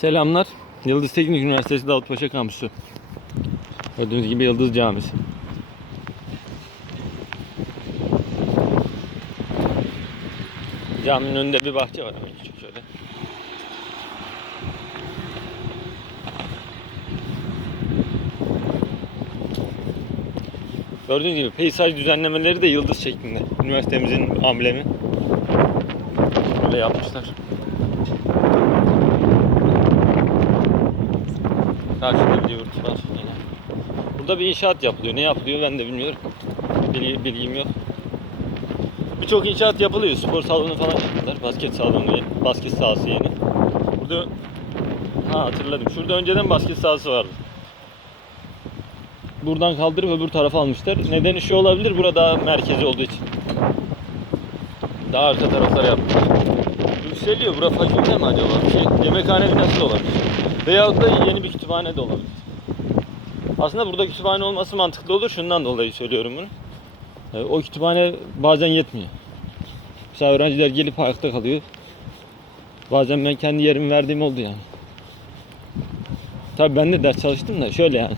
Selamlar. Yıldız Teknik Üniversitesi Davutpaşa Kampüsü. Gördüğünüz gibi Yıldız Camisi. Caminin önünde bir bahçe var şöyle. Gördüğünüz gibi peyzaj düzenlemeleri de yıldız şeklinde. Üniversitemizin amblemi. Böyle yapmışlar. Karşıda bir yurt var yine. Burada bir inşaat yapılıyor. Ne yapılıyor ben de bilmiyorum. Bilgi, bilgim yok. Birçok inşaat yapılıyor. Spor salonu falan yaptılar. Basket salonu, basket sahası yeni. Burada ha hatırladım. Şurada önceden basket sahası vardı. Buradan kaldırıp öbür tarafa almışlar. Nedeni şu olabilir. Burada daha merkezi olduğu için. Daha arka taraflara yapmışlar. Yükseliyor. Bura fakülte mi acaba? Şey, yemekhane binası da olabilir. Veyahut da yeni bir kütüphane de olabilir. Aslında burada kütüphane olması mantıklı olur. Şundan dolayı söylüyorum bunu. E, O kütüphane bazen yetmiyor. Mesela öğrenciler gelip ayakta kalıyor. Bazen ben kendi yerimi verdiğim oldu yani. Tabii ben de ders çalıştım da şöyle yani.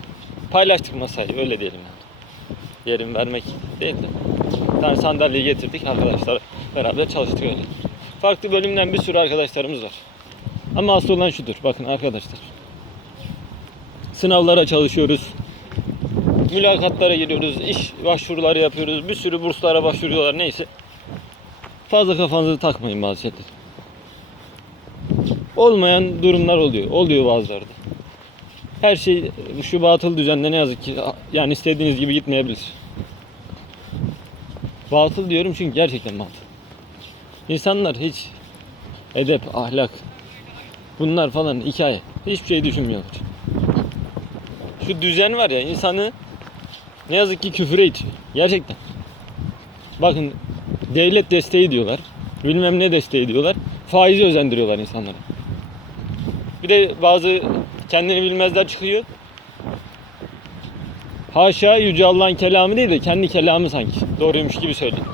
Paylaştık masayı öyle diyelim yani. Yerimi vermek değil de. Bir tane sandalye getirdik arkadaşlar beraber çalıştık öyle. Farklı bölümden bir sürü arkadaşlarımız var. Ama asıl olan şudur. Bakın arkadaşlar. Sınavlara çalışıyoruz. Mülakatlara giriyoruz. iş başvuruları yapıyoruz. Bir sürü burslara başvuruyorlar neyse. Fazla kafanızı takmayın bazı şeyler. Olmayan durumlar oluyor. Oluyor bazıları da. Her şey şu batıl düzende ne yazık ki yani istediğiniz gibi gitmeyebilir. Batıl diyorum çünkü gerçekten batıl. İnsanlar hiç edep, ahlak, bunlar falan hikaye. Hiçbir şey düşünmüyorlar. Şu düzen var ya insanı ne yazık ki küfüre itiyor. Gerçekten. Bakın devlet desteği diyorlar. Bilmem ne desteği diyorlar. Faizi özendiriyorlar insanlara. Bir de bazı kendini bilmezler çıkıyor. Haşa Yüce Allah'ın kelamı değil de kendi kelamı sanki. Doğruymuş gibi söylüyor.